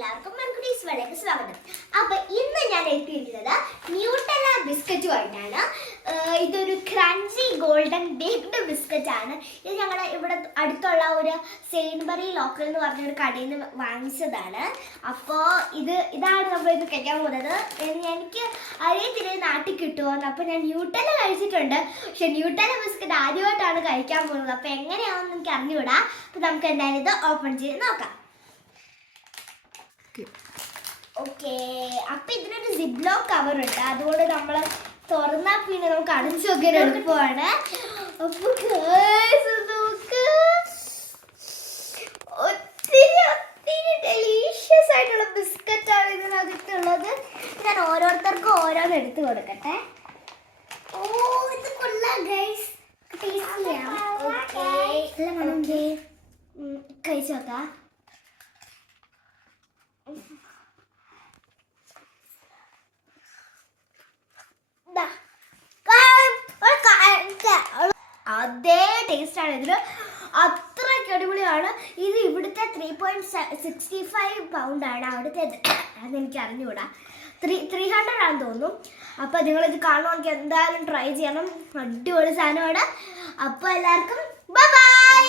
എല്ലാവർക്കും മൺകുട്ടീസ് വേളയ്ക്ക് സ്വാഗതം. അപ്പൊ ഇന്ന് ഞാൻ എത്തിയിരിക്കുന്നത് ന്യൂട്ടല്ല ബിസ്ക്കറ്റുമായിട്ടാണ്. ഇതൊരു ക്രഞ്ചി ഗോൾഡൻ ബേക്ക്ഡ് ബിസ്ക്കറ്റ് ആണ്. ഇത് ഞങ്ങളുടെ ഇവിടെ അടുത്തുള്ള ഒരു സെയിൻബറി ലോക്കൽ എന്ന് പറഞ്ഞൊരു കടയിൽ നിന്ന് വാങ്ങിച്ചതാണ്. അപ്പോൾ ഇതാണ് നമ്മളിത് കഴിക്കാൻ പോകുന്നത്. എനിക്ക് അറിയത്തില്ല നാട്ടിൽ കിട്ടുമോന്ന്. അപ്പോൾ ഞാൻ ന്യൂട്ടല്ല കഴിച്ചിട്ടുണ്ട്, പക്ഷെ ന്യൂട്ടല്ല ബിസ്ക്കറ്റ് ആദ്യമായിട്ടാണ് കഴിക്കാൻ പോകുന്നത്. അപ്പോൾ എങ്ങനെയാണെന്ന് എനിക്ക് അറിഞ്ഞുകൂടാ. അപ്പോൾ നമുക്ക് എന്തായാലും ഇത് ഓപ്പൺ ചെയ്ത് നോക്കാം. ഓക്കെ, അപ്പൊ ഇതിനൊരു സിബ്ലോ കവർ ഉണ്ട്, അതുകൊണ്ട് നമ്മൾ തുറന്നാൽ പിന്നെ നമുക്ക് അടച്ചു നോക്കാൻ എളുപ്പമാണ്. അപ്പൊ ഒത്തിരി ഒത്തിരി ഡെലീഷ്യസ് ആയിട്ടുള്ള ബിസ്ക്കറ്റ് ആണ് ഇതിനകത്തുള്ളത്. ഞാൻ ഓരോരുത്തർക്കും ഓരോന്ന് എടുത്തു കൊടുക്കട്ടെ. ഓ, ഇത് കൊള്ളാം ഗൈസ്, കഴിച്ചു നോക്കാം. അതേ ടേസ്റ്റ് ആണ് ഇതിന്, അത്രയ്ക്ക് അടിപൊളിയാണ്. ഇത് ഇവിടുത്തെ 3.65 പൗണ്ടാണ്, അവിടുത്തെ അതെനിക്ക് അറിഞ്ഞുകൂടാ, 300 ആണെന്ന് തോന്നുന്നു. അപ്പോൾ നിങ്ങളിത് കാണുവാണെങ്കിൽ എന്തായാലും ട്രൈ ചെയ്യണം, അടിപൊളി സാധനമാണ്. അപ്പോൾ എല്ലാവർക്കും ബൈ ബൈ.